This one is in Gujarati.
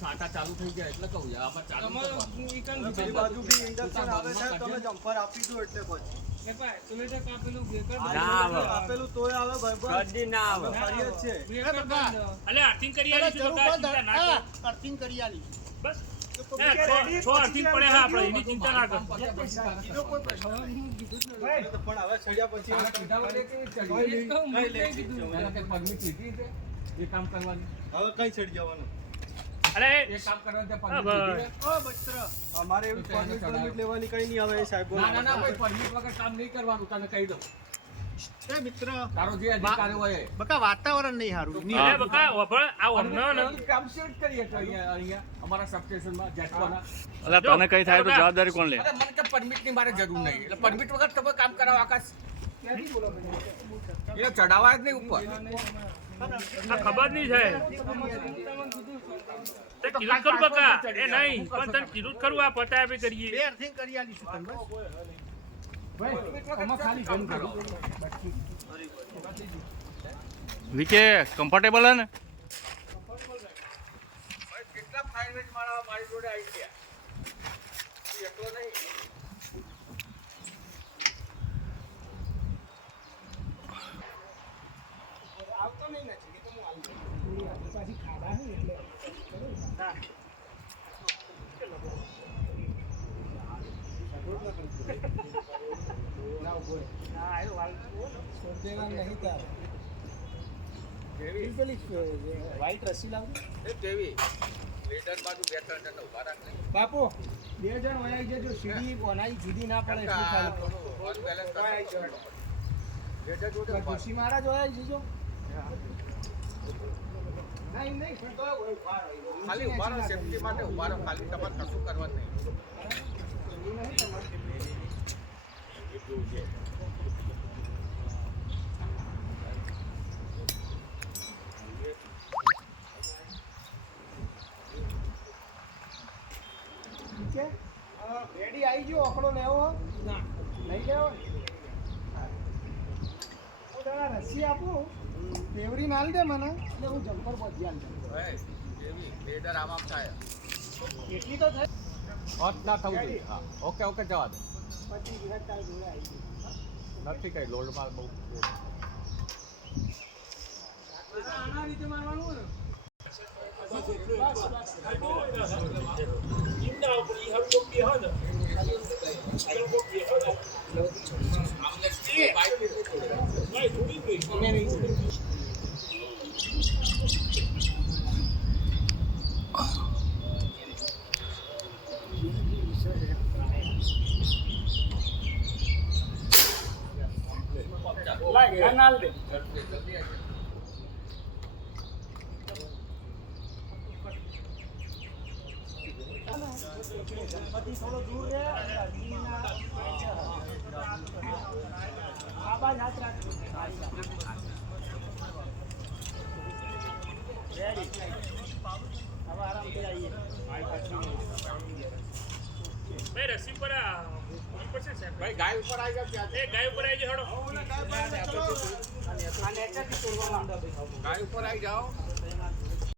છાંટા ચાલુ થઈ ગયા એટલે કહું યાર આમાં ચાલુ પેલી બાજુ બી ઇન્ડક્શન આવે સાહેબ તમે જમ્પર આપી દો એટલે પછી આપેલું તોય આવે ભાઈ કદી ના આવે ફરી જ છે અલે અર્થિંગ કરી આલી છે બકા ચિંતા ના કર અર્થિંગ કરી આલી બસ છો અર્થિંગ પડે હા આપણે એની ચિંતા ના કર પણ હવે છડ્યા પછી પરમિટ લીધી છે એ કામ કરવાની હવે કઈ છડી જવાનું અરે એ કામ કરવાનું ત્યાં પરમિટ લીધી છે ઓ બચ્ત્ર અમારે એવું પરમિટ લેવાની કઈ નહીં આવે સાહેબ ના ભાઈ પરમિટ વગર કામ નહીં કરવાનું તને કહી દઉં એ મિત્ર તારો જે અધિકાર હોય બકા વાતાવરણ નહીં સારું અરે બકા ઓભળ આ ઓમનો ને કામ શેર કરીએ તો અહીંયા અમારા સબસ્ટેશનમાં જેટવાના અલા તને કઈ થાય તો જવાબદારી કોણ લે અરે મને કે પરમિટ ની મારે જરૂર નહીં એટલે પરમિટ વગર તમે કામ કરાવો આકાશ એ ચડાવાય જ નહીં ઉપર આ ખબર નહીં છે તે કિલું કરું બકા એ નહીં પણ તને કિલું કરું આ પટાય બે કરીએ બે અર્થિંગ કરી આલી છું તમે વિકે કમ્ફર્ટેબલ હે ને કેટલા ફાઇનવેજ મારી જોડે આવી ગયા એટલો નહીં આવતો નહીં ને છે તો હું આવી પાછી ખાડા હે એટલે બાપુ 2 જણ વળાઈ જજો સીડી બનાવી જુદી ના પડે ખુશી મહારાજ વળાઈ જજો નહીં ખાલી ઉભા રહો સેફટી માટે ઉભા રહો ખાલી તમારે કશું કરવાનું નહીં રેડી આવી ગયો આંકડો લેવો ના લઈ ગયો હું તને રસી આપું ફેવરી નાલ દે મને એટલે હું જમ્પર બધી આલ દઉં એવી લેડર આમ થાય એટલી તો થઈ હોત ના થવું જોઈએ હા ઓકે જવા દે 25 દિવસ તાર જોડે આવી ગયું નથી કઈ લોડમાં બહુ આના રીતે મારવાનું ને થોડો દૂર રહે આ બાજ હાથ રાખજો રેડી હવે આરામથી આવીએ ભાઈ રસી પર ઉપર છે સાહેબ ભાઈ ગાય ઉપર આવી જાવ એ ગાય ઉપર આવી જ હડો આ નેચરથી તોડવા માંડો ગાય ઉપર આવી જાઓ